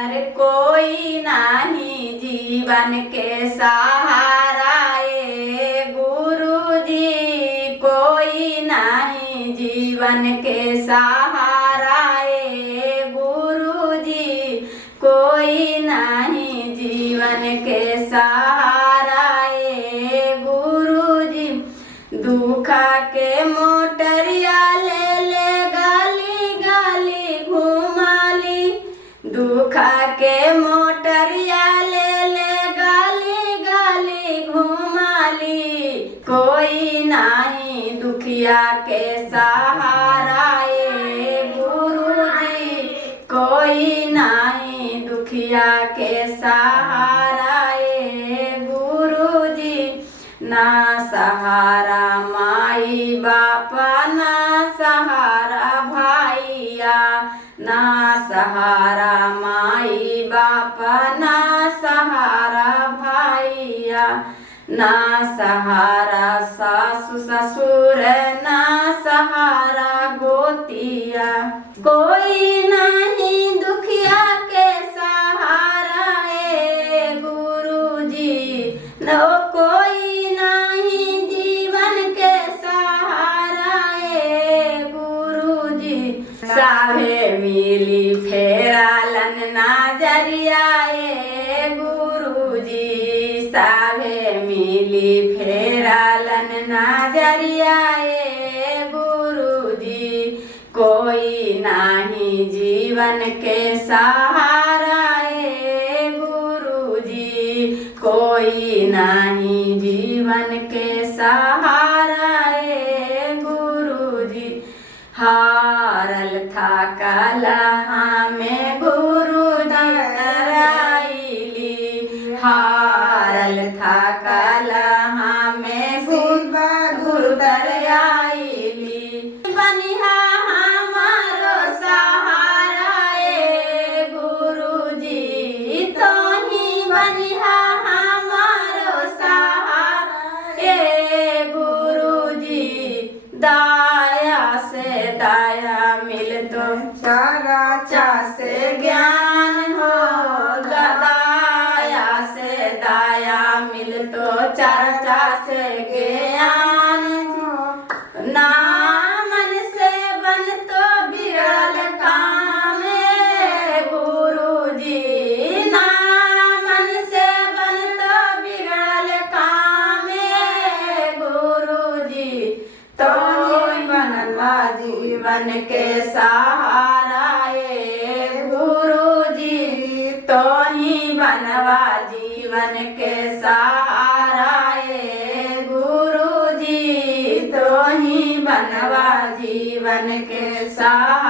अरे कोई नहीं जीवन के सहारा ए गुरुजी, कोई नहीं जीवन के सहारा ए गुरुजी, कोई नहीं जीवन के सहारा ए गुरुजी। दुख के मोटरिया ले ले गाली गाली घुमाली, दुख के मोटरिया ले ले गाली गाली घुमाली, कोई नहीं दुखिया के सहारा ए गुरुजी, कोई नहीं दुखिया के सहारा ए गुरुजी। ना सहारा माई बापा, ना सहारा भाइया, ना सहारा माई बापा, ना सहारा भाइया, ना सहारा सासु ससुर, ना सहारा गोतिया, कोई नहीं दुखिया के सहारा ए गुरुजी। नो कोई नहीं जीवन के सहारा ए गुरुजी। साभे मिली फेरालन नजरिया ए गुरुजी, साभे मिली फेरालन नजरिया ए गुरुजी, कोई नहीं जीवन के सहारा ए गुरुजी, कोई नहीं जीवन के सहारा ए गुरुजी। हारल था कलहा में गुरुजी तराइली, हारल था कलहा में गुरु तराइली, बनिहा हमारो सहारा ए गुरुजी, तो ही बनिहा हमारो सहारा ए गुरुजी। दाया से दाया मिल तो चर्चा से ज्ञान हो, दाया से दाया मिल तो चर्चा से ज्ञान हो। ना मन से बन तो बिरल काम ए गुरुजी, ना मन से बन तो बिरल काम ए गुरुजी, तो बनवा जीवन के सहारा ए गुरुजी, तो ही बनवा जीवन के सहारा ए गुरुजी, तो ही बनवा जीवन के सहारा।